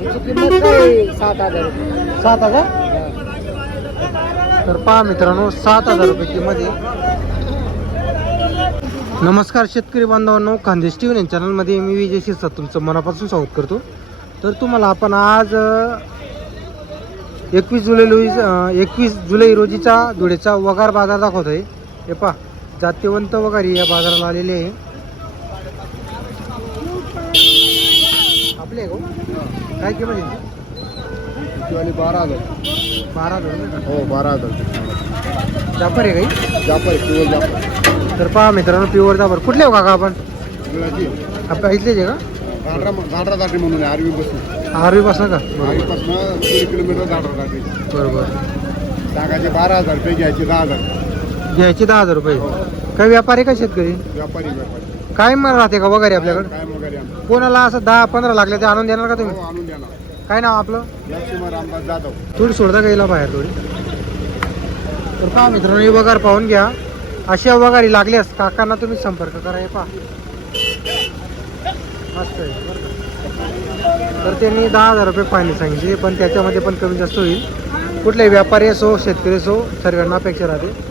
किंमत काय 7,000 रुपये. 7,000. तर पहा मित्रांनो 7,000 रुपये किंमत आहे. नमस्कार शेतकरी बांधवांनो, खानदेश टी व्ही चॅनलमध्ये मी विजय शिरसाट तुमचं मनापासून स्वागत करतो. तर तुम्हाला आपण आज 21 जुलै रोजीचा धुळेचा वगार बाजार दाखवत आहे. हे पहा जातीवंत वगारी या बाजाराला आलेले आहे. आपले काय किंमत आहे? 12,000. 12,000. हो 12,000. जाफर आहे काही? जाफर प्युअर जाफर. तर पहा मित्रांनो प्युअर जाफर. कुठले हो काका आपण? गुळाची आपल्या इथलेच आहे का? गाडरा दाटी म्हणून आहे आरवी बसून. आरवी पासून का? आरवीपासून 3 किलोमीटर गाडरा दाटी. बरोबर. टाकायचे 12,000 रुपये, घ्यायचे 10,000. घ्यायचे 10,000 रुपये. काय व्यापारी का शेतकरी? व्यापारी काय मग राहते का वगैरे आपल्याकडे? काय वगैरे आमचं. कोणाला असं 10-15 लागले ते आणून देणार का तुम्ही? हो आणून द्या ना. काय नाव आपलं? याशिवाय रामदास जाधव. थोडी सोडता गेला बाहेर थोडी. तर पहा मित्रांनो हे वगार पाहून घ्या. अशा वगारी लागल्यास काकांना तुम्ही संपर्क करा. हे पहा मस्त आहे. तर त्यांनी 10,000 रुपये फायनल सांगितले, पण त्याच्यामध्ये पण कमी जास्त होईल. कुठलाही व्यापारी असो शेतकरी असो सर्वांना अपेक्षा राहते.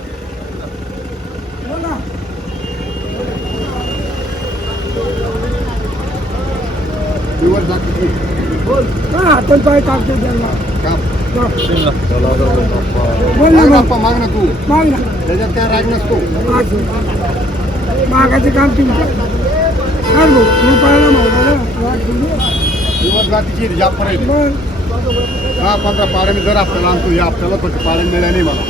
प्युअर जातीची. आपण काय टाकतो त्यांना माग ना तू. माग ना त्याच्यात त्या राग नसतो. मागाचं काम तुमचं कर भाऊ. रुपयाला मागायला प्युअर जातीची जाफर आहे. मग 10-15 पाड्या मी दर हप्त्याला आणतो. या हप्त्याला फक्त पाड्या मिळाल्या नाही मला.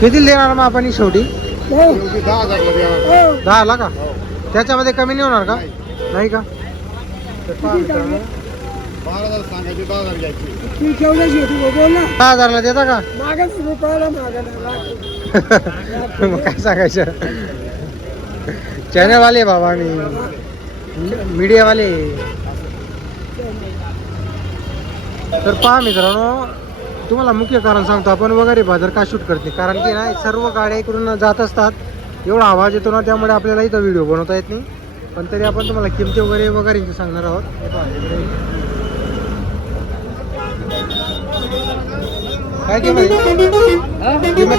किती देणार मग आपण ही शेवटी? शेवटी 10,000 ला द्या. 10 ला का? त्याच्यामध्ये कमी नाही होणार का? नाही का? तर पहा मित्रांनो 12,000 सांगायचे, 10,000 घ्यायचे. ती ठेवल्याची होती बोल ना. 10,000 ला देता का? मागाच रुपयाला मागायला मग काय सांगायचं? चॅनलवाले बाबा आम्ही मीडियावाले. तर पहा मित्रांनो तुम्हाला मुख्य कारण सांगतो, आपण वगैरे बाजार का शूट करते कारण की ना सर्व गाड्या इकडून जात असतात. एवढा आवाज येतो ना, त्यामुळे आपल्याला इथं व्हिडिओ बनवता येत नाही. पण तरी आपण तुम्हाला किमती वगैरे सांगणार आहोत. हे पहा इकडे काय किंमत आहे? किंमत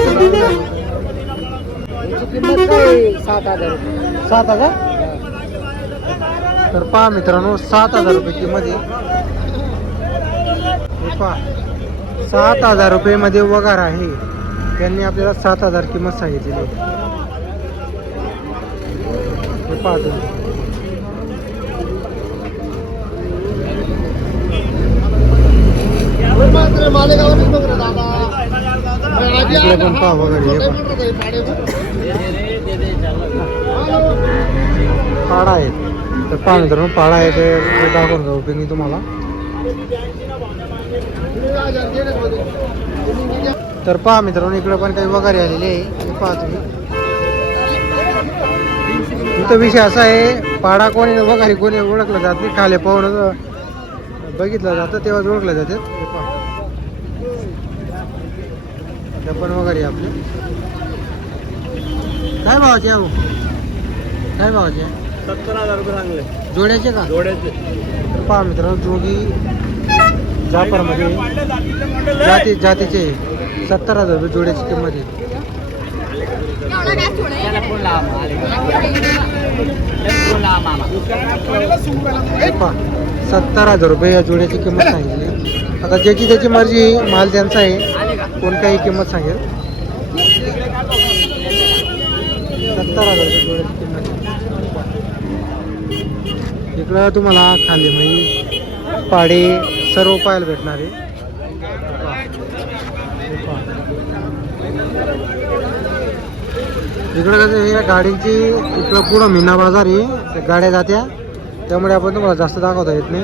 किंमत काय 7,000 रुपये. 7,000. तर पहा मित्रांनो 7,000 रुपये किंमत आहे. हे पहा 7,000 रुपये मध्ये वगार आहे. त्यांनी आपल्याला 7,000 किंमत सांगितलेली आहे. हे पहा तुम्ही. इकडे पण पहा वगैरे. हे पाडा आहे. तर पहा मित्रांनो पाडा आहे ते दाखवून जाऊ मी तुम्हाला. तर पहा मित्रांनो इकडे पण काही वगैरे आलेले आहे. हे पहा तुम्ही. इथं विषय असा आहे, पाडा कोणी वगैरे कोणी ओळखलं जात नाही. खाली पाहून बघितलं जातं तेव्हाच ओळखलं जाते. हे पहा त्या पण वगैरे आपले काय भावाचे आहे? काय भावाचे आहे? 70,000 रुपये चांगले जोड्याचे का? जोड्याचे. तर पहा मित्रांनो जोगी जाफरमध्ये जातीचे 70,000 रुपये जोड्याची किंमत आहे. पहा 70,000 रुपये या जोड्याची किंमत सांगितली. आता ज्याची त्याची मर्जी, माल त्यांचा आहे, कोण काही किंमत सांगेल. 70,000 रुपये जोड्याची किंमत आहे. इकडं तुम्हाला खाली म्हैस पाडे सर्व पाहायला भेटणार आहे. इकडं कसं या गाडींची इकडं पुढं मीना बाजार आहे. त्या गाड्या जात्या त्यामुळे आपण तुम्हाला जास्त दाखवता येत नाही.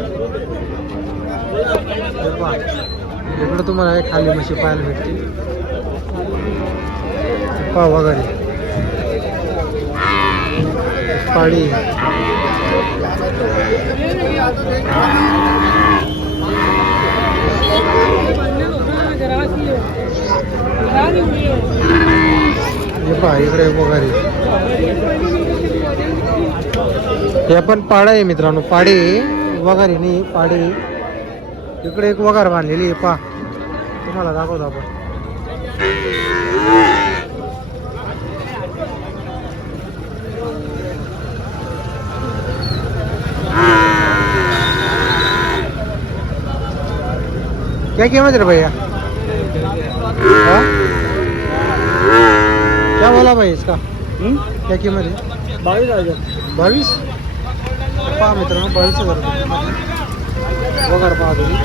इकडं तुम्हाला खाली म्हशी पाहायला भेटते. पहा वगैरे पाडी. हे पहा इकडे वगैरे हे पण पाडा आहे मित्रांनो, पाडे वगारी नाही पाडे. इकडे एक वगार बांधलेली आहे पा, तुम्हाला दाखवतो आपण. क्या कीमत रे भैया? हाँ? क्या बोला भाई इसका? क्या कीमत है? 22,000. 22. पहा मित्रांनो 22,000 रुपये वगार पहा तुम्ही.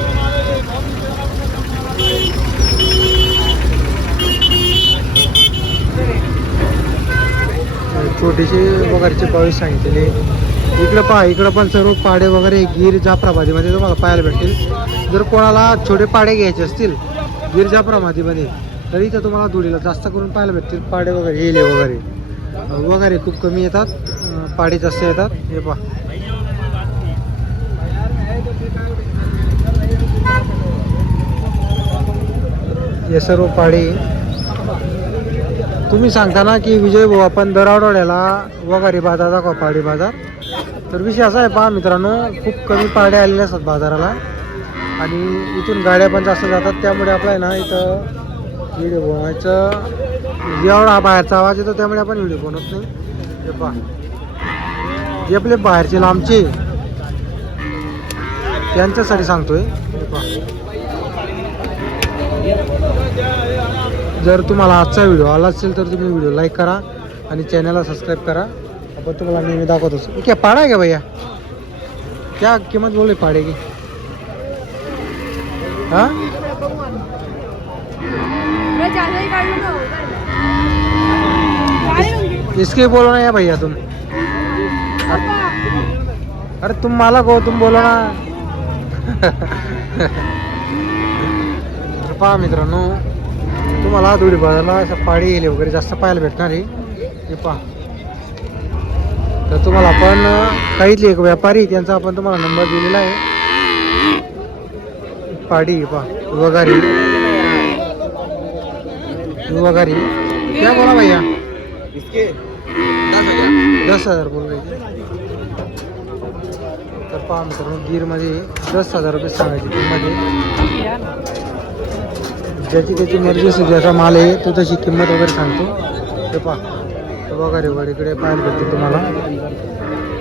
छोटीशी वगैरेचे 22 सांगितलेले. इकडं पहा, इकडं पण सर्व पाडे वगैरे गिर जाफराबादीमध्ये तुम्हाला पाहायला भेटतील. जर कोणाला छोटे पाडे घ्यायचे असतील गिर जाफराबादीमध्ये तर इथं तुम्हाला धुळीला जास्त करून पाहायला भेटतील पाडे वगैरे, हेले वगैरे वगैरे खूप कमी येतात, पाडे जास्त येतात. हे पहा हे सर्व पाडे. तुम्ही सांगता ना की विजय भाऊ आपण दर आठवड्याला वगैरे बाजार दाखवा, पाडी बाजार. तर विषय असा आहे पहा मित्रांनो, खूप कमी पाड्या आलेल्या असतात बाजाराला आणि इथून गाड्या पण जास्त जातात. त्यामुळे आपला आहे ना इथं व्हिडिओ बनवायचं, जेवढा बाहेरचा आवाज येतो त्यामुळे आपण व्हिडिओ बनवत नाही. हे पहा जे आपले बाहेरचे लांबचे त्यांच्यासाठी सांगतोय. हे पहा जर तुम्हाला आजचा व्हिडिओ आला असेल तर तुम्ही व्हिडिओ लाईक करा आणि चॅनलला सबस्क्राईब करा. आपण तुम्हाला नेहमी दाखवतो. क्या पाड़ा है क्या भैया? क्या कीमत बोल रहे पाड़े की? हाँ इसके बोलो ना या भैया तुम. अरे तुम मालक हो, तुम बोलो ना. पहा मित्रांनो तुम्हाला धुळी बाजारला असं पाडी गेले वगैरे जास्त पाहायला भेटणार आहे. हे पहा तर तुम्हाला आपण काहीतले एक व्यापारी त्यांचा आपण तुम्हाला नंबर दिलेला आहे. पाडी पहा वगारी वगारी. क्या बोला भैया? 10,000 बोल रहे थे. तर पहा मित्रांनो गिरमध्ये 10,000 रुपये सांगायची किंमत आहे. ज्याची त्याची मर्जी असते, ज्याचा माल आहे तो तशी किंमत वगैरे सांगतो. ते पहा वगैरे वगैरे इकडे पाहायला भेटते तुम्हाला.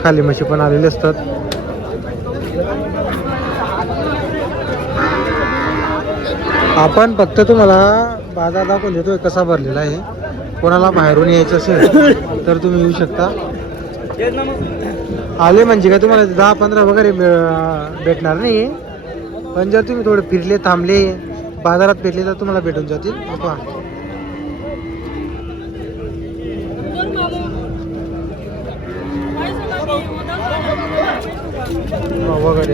खाली म्हशी पण आलेले असतात. आपण फक्त तुम्हाला बाजार दाखवून देतोय कसा भरलेला आहे. कोणाला बाहेरून यायचं असेल तर तुम्ही येऊ शकता. आले म्हणजे काय तुम्हाला 10-15 वगैरे भेटणार नाही, पण जर तुम्ही थोडे फिरले थांबले बाजारात भेटले तर तुम्हाला भेटून जातील. पहा वगैरे